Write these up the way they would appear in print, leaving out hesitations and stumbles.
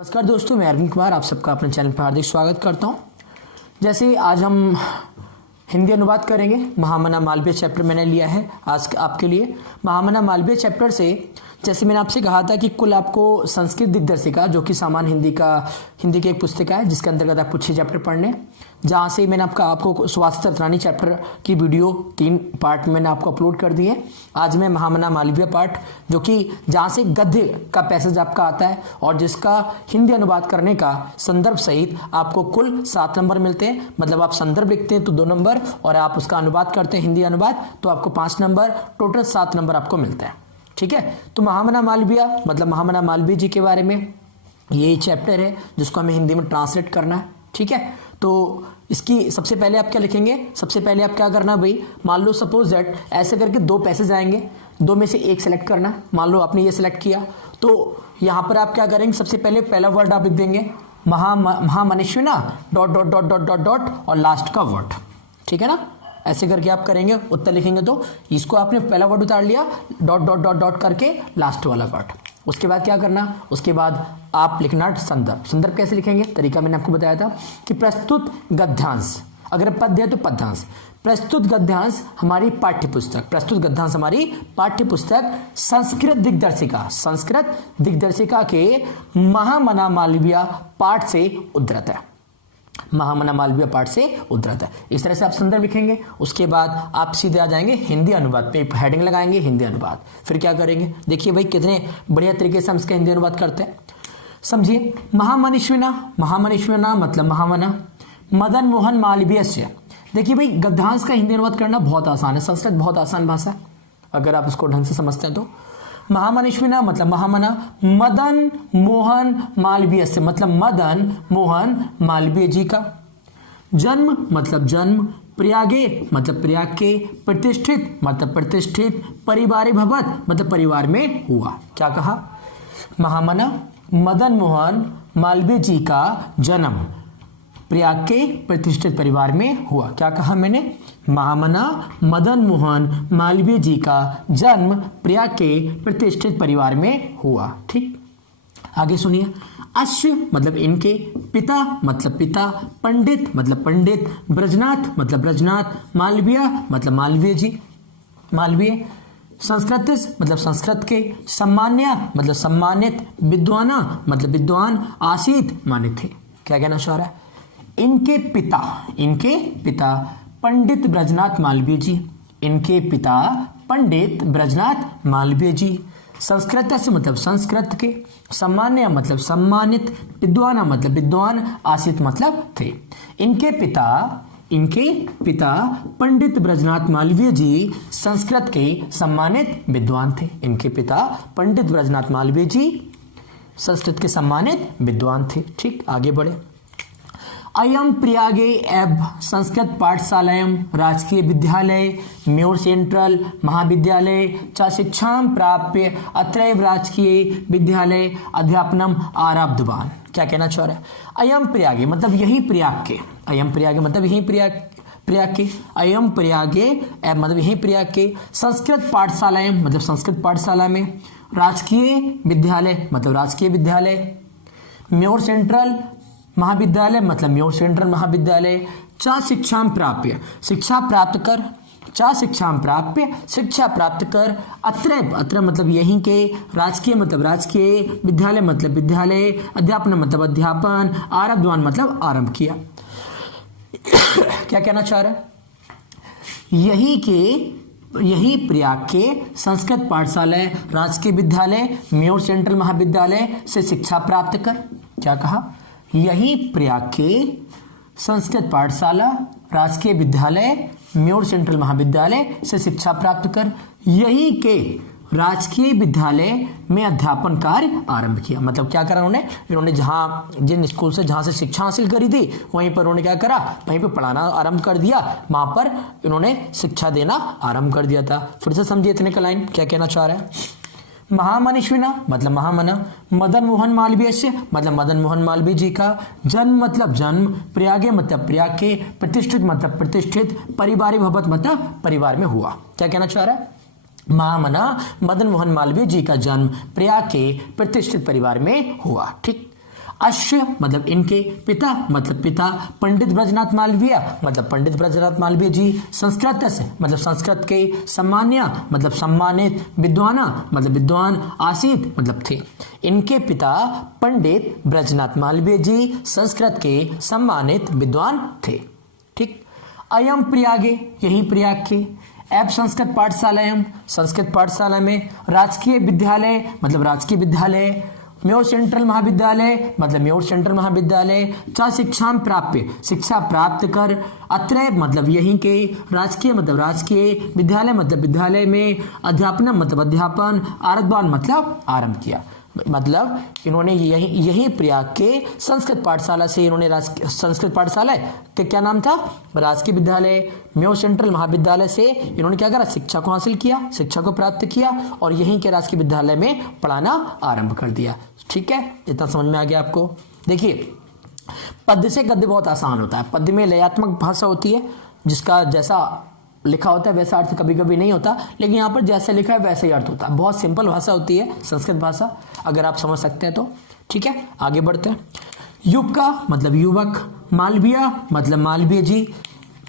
नमस्कार दोस्तों, मैं अरविंद कुमार आप सबका अपने चैनल पर हार्दिक स्वागत करता हूं। जैसे आज हम हिंदी अनुवाद करेंगे। महामना मालवीय चैप्टर मैंने लिया है आज आपके लिए। महामना मालवीय चैप्टर से जैसे मैंने आपसे कहा था कि कुल आपको संस्कृत दिग्दर्शिका, जो कि सामान्य हिंदी की एक पुस्तिका है जिसके अंतर्गत आपको 6 चैप्टर पढ़ने, जहाँ से मैंने आपको स्वास्थ्य तंत्राणी चैप्टर की वीडियो 3 पार्ट मैंने आपको अपलोड कर दी है। आज मैं महामना मालवीय पार्ट, जो कि जहाँ से गद्य का पैसेज आपका आता है और जिसका हिंदी अनुवाद करने का संदर्भ सहित आपको कुल 7 नंबर मिलते हैं। मतलब आप संदर्भ लिखते हैं तो 2 नंबर और आप उसका अनुवाद करते हैं हिंदी अनुवाद तो आपको 5 नंबर, टोटल 7 नंबर आपको मिलते हैं। ठीक है, तो महामना मालवीय मतलब महामना मालवीय जी के बारे में ये चैप्टर है जिसको हमें हिंदी में ट्रांसलेट करना है। ठीक है, तो इसकी सबसे पहले आप क्या लिखेंगे, सबसे पहले आप क्या करना भाई, मान लो सपोज दैट ऐसे करके 2 पैसेज आएंगे, 2 में से एक सेलेक्ट करना। मान लो आपने ये सेलेक्ट किया तो यहाँ पर आप क्या करेंगे, सबसे पहले पहला वर्ड आप लिख देंगे महामनीषिणा dot dot dot dot dot dot और लास्ट का वर्ड। ठीक है ना, ऐसे करके आप करेंगे, उत्तर लिखेंगे तो इसको आपने पहला वर्ड उतार लिया, डॉट डॉट डॉट डॉट करके लास्ट वाला वर्ड। उसके बाद क्या करना, उसके बाद आप लिखना संदर्भ। संदर्भ कैसे लिखेंगे, तरीका मैंने आपको बताया था कि प्रस्तुत गद्यांश, अगर पद्य है तो पद्यांश, प्रस्तुत गद्यांश हमारी पाठ्यपुस्तक, प्रस्तुत गद्यांश हमारी पाठ्यपुस्तक संस्कृत दिग्दर्शिका के महामना मालवीय पाठ से उद्धृत है। महामना मालवीय पाठ से उद्धृत है। इस तरह से आप संदर्भ लिखेंगे। उसके बाद आप सीधे आ जाएंगे हिंदी अनुवाद पे, हेडिंग लगाएंगे हिंदी अनुवाद। फिर क्या करेंगे, देखिए भाई कितने बढ़िया तरीके से हम इसका हिंदी अनुवाद करते हैं, समझिए। महामनीषिणा मतलब महामना मदन मोहन मालवीय से। देखिए भाई गद्यांश का हिंदी अनुवाद करना बहुत आसान है, संस्कृत बहुत आसान भाषा है अगर आप इसको ढंग से समझते हैं तो। महामनीषिणा मतलब महामना मदन मोहन मालवीय से मतलब मदन मोहन मालवीय जी का। जन्म मतलब जन्म, प्रयागे मतलब प्रयाग के, प्रतिष्ठित मतलब प्रतिष्ठित, परिवारे भवत मतलब परिवार में हुआ। क्या कहा, महामना मदन मोहन मालवीय जी का जन्म प्रयाग के प्रतिष्ठित परिवार में हुआ। क्या कहा मैंने, महामना मदन मोहन मालवीय जी का जन्म प्रयाग के प्रतिष्ठित परिवार में हुआ। ठीक, आगे सुनिए। अश्य मतलब इनके, पिता मतलब पिता, पंडित मतलब पंडित, ब्रजनाथ मतलब ब्रजनाथ, मालवीय मतलब मालवीय जी मालवीय, संस्कृत मतलब संस्कृत के, सम्मान्य मतलब सम्मानित, विद्वाना मतलब विद्वान, आसीत माने थे। क्या कहना चाह रहा है, इनके पिता पंडित ब्रजनाथ मालवीय जी, इनके पिता पंडित ब्रजनाथ मालवीय जी। संस्कृत से मतलब संस्कृत के, सम्मान्य मतलब सम्मानित, विद्वाना मतलब विद्वान, आसित मतलब थे। इनके पिता पंडित ब्रजनाथ मालवीय जी संस्कृत के सम्मानित विद्वान थे। इनके पिता पंडित ब्रजनाथ मालवीय जी संस्कृत के सम्मानित विद्वान थे। ठीक, आगे बढ़े। अयम प्रयागे एब संस्कृत पाठशालायां राजकीय विद्यालय म्योर सेंट्रल महाविद्यालय च शिक्षां प्राप्य अत्रैव राजकीय विद्यालय अध्यापनम आरब्धवान। क्या कहना चाह रहा है, अयम प्रयागे मतलब यही प्रयाग के, अयम प्रयागे मतलब यही प्रयाग के, अयम प्रयागे एब मतलब यही प्रयाग के, संस्कृत पाठशालाएं मतलब संस्कृत पाठशाला में, राजकीय विद्यालय मतलब राजकीय विद्यालय, म्योर सेंट्रल महाविद्यालय मतलब म्योर सेंट्रल महाविद्यालय, चा शिक्षां प्राप्य शिक्षा प्राप्त कर, अत्र मतलब यहीं के, राजकीय मतलब राजकीय, विद्यालय मतलब विद्यालय, अध्यापन मतलब अध्यापन, आरब्धवान मतलब आरंभ किया। क्या कहना चाह रहा है, यही प्रयाग के संस्कृत पाठशाला राजकीय विद्यालय म्योर सेंट्रल महाविद्यालय से शिक्षा प्राप्त कर। क्या कहा, यही प्रयाग के संस्कृत पाठशाला राजकीय विद्यालय म्योर सेंट्रल महाविद्यालय से शिक्षा प्राप्त कर, यही के राजकीय विद्यालय में अध्यापन कार्य आरंभ किया। मतलब क्या करा इन्होंने जिन स्कूल से जहां से शिक्षा हासिल करी थी वहीं पर उन्होंने क्या करा, वहीं पर पढ़ाना आरंभ कर दिया, वहां पर इन्होंने शिक्षा देना आरंभ कर दिया था। फिर से समझिए इतने का लाइन क्या कहना चाह रहा है। महामनीषिणा मतलब महामना, मदन मोहन मालवीय से मतलब मदन मोहन मालवीय जी का, जन्म मतलब जन्म, प्रयागे मतलब प्रयाग के, प्रतिष्ठित मतलब प्रतिष्ठित, परिवारे भवत मतलब परिवार में हुआ। क्या कहना चाह रहा है, महामना मदन मोहन मालवीय जी का जन्म प्रयाग के प्रतिष्ठित परिवार में हुआ। ठीक, अश्य मतलब इनके, पिता मतलब पिता, पंडित ब्रजनाथ मालवीय मतलब पंडित ब्रजनाथ मालवीय जी, संस्कृत से मतलब संस्कृत के, सम्मान्य मतलब सम्मानित, विद्वाना मतलब विद्वान, आसीत मतलब थे। इनके पिता पंडित ब्रजनाथ मालवीय जी संस्कृत के सम्मानित विद्वान थे। ठीक। अयम प्रयागे, यही प्रयाग के। एब संस्कृत पाठशालायाम, संस्कृत पाठशाला में। राजकीय विद्यालय मतलब राजकीय विद्यालय। म्योर सेंट्रल महाविद्यालय मतलब म्योर सेंट्रल महाविद्यालय। च शिक्षाम प्राप्य, शिक्षा प्राप्त कर। अत्र मतलब यहीं के। राजकीय मतलब राजकीय, विद्यालय मतलब विद्यालय में। अध्यापन मतलब अध्यापन। आरब्धवान मतलब आरंभ किया। मतलब इन्होंने यही प्रयाग के संस्कृत पाठशाला से इन्होंने संस्कृत पाठशाला के क्या नाम था, राजकीय विद्यालय, म्योर सेंट्रल महाविद्यालय से इन्होंने क्या करा, शिक्षा को हासिल किया, शिक्षा को प्राप्त किया और यहीं के राजकीय विद्यालय में पढ़ाना आरंभ कर दिया। ठीक है, इतना समझ में आ गया आपको। देखिए, पद्य से गद्य बहुत आसान होता है। पद्य में लयात्मक भाषा होती है, जिसका जैसा लिखा होता है वैसा अर्थ कभी कभी नहीं होता, लेकिन यहाँ पर जैसे लिखा है वैसे ही अर्थ होता है। बहुत सिंपल भाषा होती है संस्कृत भाषा, अगर आप समझ सकते हैं तो। ठीक है, आगे बढ़ते हैं। युवका मतलब युवक, मालवीय मतलब मालवीय जी,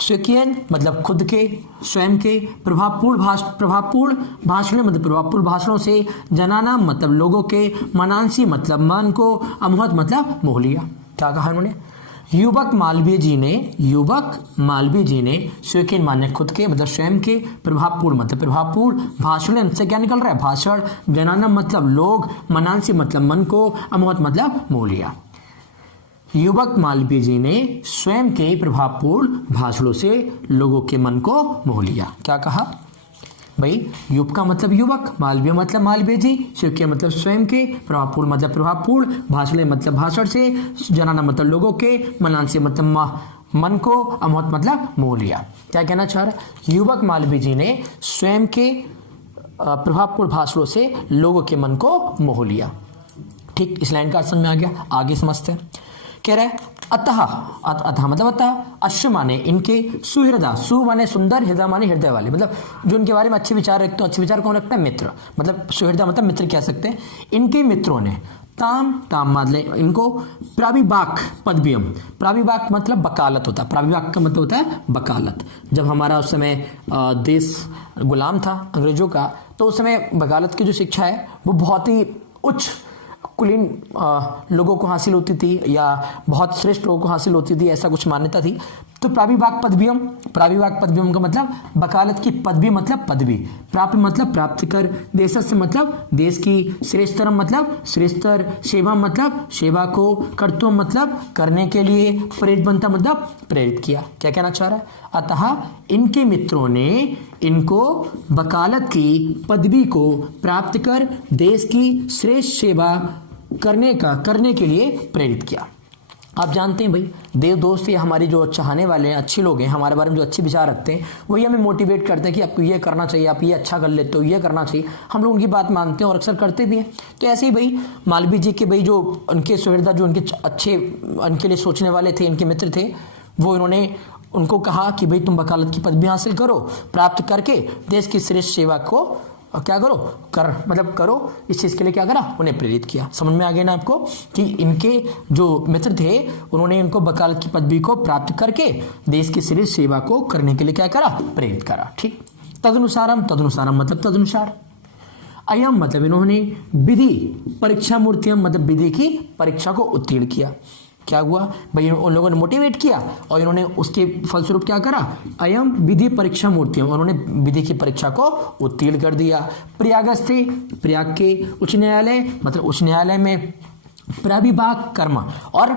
स्वकीयन मतलब खुद के, स्वयं के, प्रभावपूर्ण भाषण मतलब प्रभावपूर्ण भाषणों से, जनाना मतलब लोगों के, मनांसी मतलब मन को, अमोहत मतलब मोह लिया। क्या कहा इन्होंने, युवक मालवीय जी ने स्वकीय मान्य खुद के मतलब स्वयं के, प्रभावपूर्ण मतलब प्रभावपूर्ण, भाषण से क्या निकल रहा है भाषण, जनाना मतलब लोग, मनांसी मतलब मन को, अमोहत मतलब मोह लिया। युवक मालवीय जी ने स्वयं के प्रभावपूर्ण भाषणों से लोगों के मन को मोह लिया। क्या कहा भाई, युवक का मतलब युवक, मालवीय मतलब मालवीय जी, स्वकीय मतलब स्वयं के, प्रभावपूर्ण मतलब प्रभावपूर्ण, भाषण मतलब भाषण से, जनाना मतलब लोगों के, मनांसी मतलब मन को, अमोहत मतलब मोह लिया। क्या कहना चाह रहा है, युवक मालवीय जी ने स्वयं के प्रभावपूर्ण भाषणों से लोगों के मन को मोह लिया। ठीक, इस लाइन का अर्थ समझ में आ गया। आगे समझते हैं। कह रहे अतः मतलब अतः, अश्व माने इनके, सुहृदा, सु माने सुंदर, हृदय माने हृदय वाले, मतलब जो इनके बारे में अच्छे विचार रखते हैं। अच्छे विचार कौन रखता है, मित्र, मतलब सुहृदा मतलब मित्र कह सकते हैं। इनके मित्रों ने ताम मतलब इनको, प्राविबाक पदव्यम, प्राविबाक मतलब वकालत होता है, प्राविबाक का मतलब होता है वकालत। जब हमारा उस समय देश गुलाम था अंग्रेजों का, तो उस समय वकालत की जो शिक्षा है वो बहुत ही उच्च कुलीन लोगों को हासिल होती थी, या बहुत श्रेष्ठ लोगों को हासिल होती थी, ऐसा कुछ मान्यता थी। तो प्राविबाक पदव्यम का मतलब वकालत की पदवी मतलब पदवी, प्राप्त मतलब प्राप्त कर, देशस्य मतलब देश की, श्रेष्ठतरम मतलब श्रेष्ठतर, सेवा मतलब सेवा को, कर्तव्य मतलब करने के लिए, प्रेरित बनता मतलब प्रेरित किया। क्या कहना चाह रहा है, अतः इनके मित्रों ने इनको वकालत की पदवी को प्राप्त कर देश की श्रेष्ठ सेवा करने के लिए प्रेरित किया। आप जानते हैं भाई, देव दोस्त या हमारे जो चाहने वाले हैं, अच्छे लोग हैं, हमारे बारे में जो अच्छे विचार रखते हैं, वही हमें मोटिवेट करते हैं कि आपको ये करना चाहिए, आप ये अच्छा कर लेते हो, ये करना चाहिए। हम लोग उनकी बात मानते हैं और अक्सर करते भी हैं। तो ऐसे ही भाई मालवीय जी के भाई जो उनके सुहृदा, जो उनके अच्छे उनके लिए सोचने वाले थे, इनके मित्र थे, वो इन्होंने उनको कहा कि भाई तुम वकालत की पदवी हासिल करो, प्राप्त करके देश की श्रेष्ठ सेवा को क्या करो, इस चीज़ के लिए क्या करा, उन्हें प्रेरित किया। समझ में आ गया ना आपको कि इनके जो मित्र थे उन्होंने इनको वकालत की पदवी को प्राप्त करके देश की श्रेष्ठ सेवा को करने के लिए क्या करा, प्रेरित करा। ठीक, तदनुसारम मतलब तदनुसार। अयम मतलब इन्होंने, विधि परीक्षा मूर्तियम मतलब विधि की परीक्षा को उत्तीर्ण किया। क्या हुआ भाई, उन लोगों ने मोटिवेट किया और इन्होंने उसके फलस्वरूप क्या करा, अयम विधि परीक्षा मूर्तियों, उन्होंने विधि की परीक्षा को उत्तीर्ण कर दिया। प्रयागस्थे, प्रयाग के उच्च न्यायालय मतलब उच्च न्यायालय में, प्राविभाग कर्म और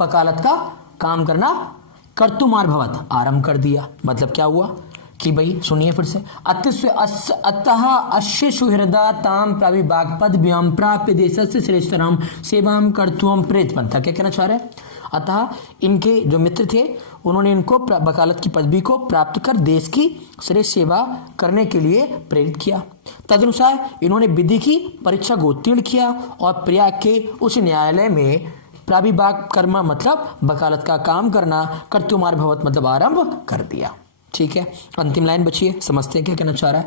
वकालत का काम करना, कर्तुमार भवत आरंभ कर दिया। मतलब क्या हुआ कि भाई सुनिए फिर से, अतः अश्य सुहृदा ताम प्राविभाग पदव्यम प्राप्य देशस्य श्रेष्ठतरम सेवाम कर्तुम प्रेरित बनता। क्या कहना चाह रहे हैं, अतः इनके जो मित्र थे उन्होंने इनको वकालत की पदवी को प्राप्त कर देश की श्रेष्ठ सेवा करने के लिए प्रेरित किया। तदनुसार इन्होंने विधि की परीक्षा को उत्तीर्ण किया और प्रयाग के उच्च न्यायालय में प्राविभाग कर्म मतलब वकालत का काम करना, कर्तुमार भवत मतलब आरंभ कर दिया। ठीक है, अंतिम लाइन बची है, समझते हैं क्या कहना चाह रहा है।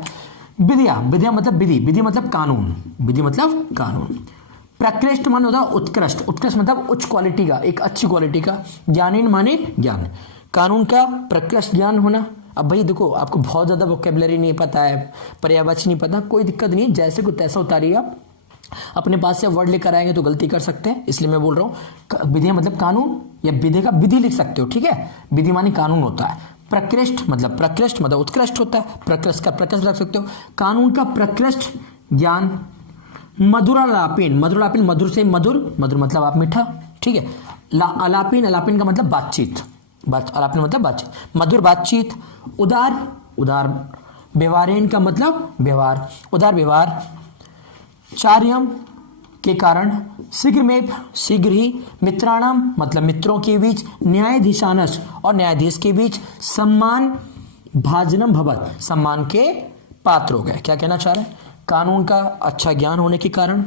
विधिया मतलब विधि मतलब कानून, विधि मतलब कानून। प्रकृष्ट माने होता है उत्कृष्ट, उत्कृष्ट मतलब उच्च क्वालिटी का, एक अच्छी क्वालिटी का। ज्ञानीन माने ज्ञान, कानून का प्रकृष्ट ज्ञान होना। अब भाई देखो, आपको बहुत ज्यादा वोकेबलरी नहीं पता है, पर्यायवाची नहीं पता, कोई दिक्कत नहीं, जैसे को तैसा उतारिए आप। अपने पास से वर्ड लेकर आएंगे तो गलती कर सकते हैं, इसलिए मैं बोल रहा हूँ विधि मतलब कानून, या विधि का विधि लिख सकते हो, ठीक है। विधि मानी कानून होता है। प्रकृष्ट मतलब उत्कृष्ट होता है, प्रकृष्ट का प्रकृष्ट रख सकते हो। कानून का प्रकृष्ट ज्ञान। मधुरालापीन, मधुरालापीन मधुर से मधुर, मधुर मतलब आप मीठा, ठीक है। अलापीन, अलापीन का मतलब बातचीत, अलापीन मतलब बातचीत, मधुर बातचीत। उदार, उदार व्यवहारेन का मतलब व्यवहार, उदार व्यवहार। चार्यम के कारण। शीघ्र में, शीघ्र ही। मित्राणाम मतलब मित्रों के बीच। न्यायाधीशानस और न्यायाधीश के बीच। सम्मान भाजनम भवत, सम्मान के पात्र हो गए। क्या कहना चाह रहे हैं? कानून का अच्छा ज्ञान होने के कारण,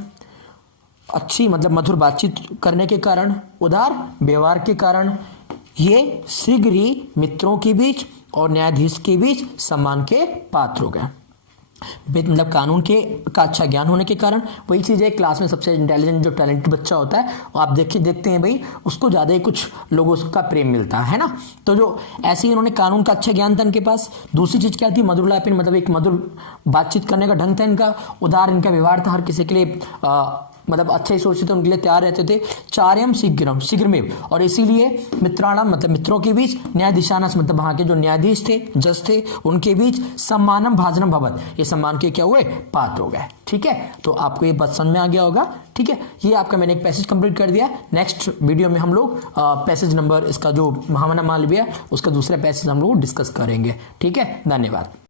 अच्छी मतलब मधुर बातचीत करने के कारण, उदार व्यवहार के कारण, ये शीघ्र ही मित्रों के बीच और न्यायाधीश के बीच सम्मान के पात्र हो गए। मतलब कानून के का अच्छा ज्ञान होने के कारण। वही चीज़ है, क्लास में सबसे इंटेलिजेंट जो टैलेंटेड बच्चा होता है, आप देखते हैं भाई, उसको ज़्यादा ही कुछ लोगों का प्रेम मिलता है ना। तो जो ऐसे ही इन्होंने कानून का अच्छा ज्ञान था इनके पास। दूसरी चीज़ क्या थी? मधुरलापन, मतलब एक मधुर बातचीत करने का ढंग था इनका। उदार इनका व्यवहार था, हर किसी के लिए मतलब अच्छा ही सोचते थे, उनके लिए तैयार रहते थे। चार्यम शीघ्रम, शीघ्रमेव, और इसीलिए मित्राणाम मतलब मित्रों के बीच। न्यायाधीशानस मतलब वहां के जो न्यायाधीश थे, जज थे, उनके बीच। सम्मानम भाजनम भवत, ये सम्मान के क्या हुए? पात्र हो गए, ठीक है। तो आपको ये बात समझ में आ गया होगा, ठीक है। ये आपका मैंने एक पैसेज कंप्लीट कर दिया। नेक्स्ट वीडियो में हम लोग पैसेज नंबर, इसका जो महामना मालवीय उसका दूसरा पैसेज हम लोग डिस्कस करेंगे, ठीक है। धन्यवाद।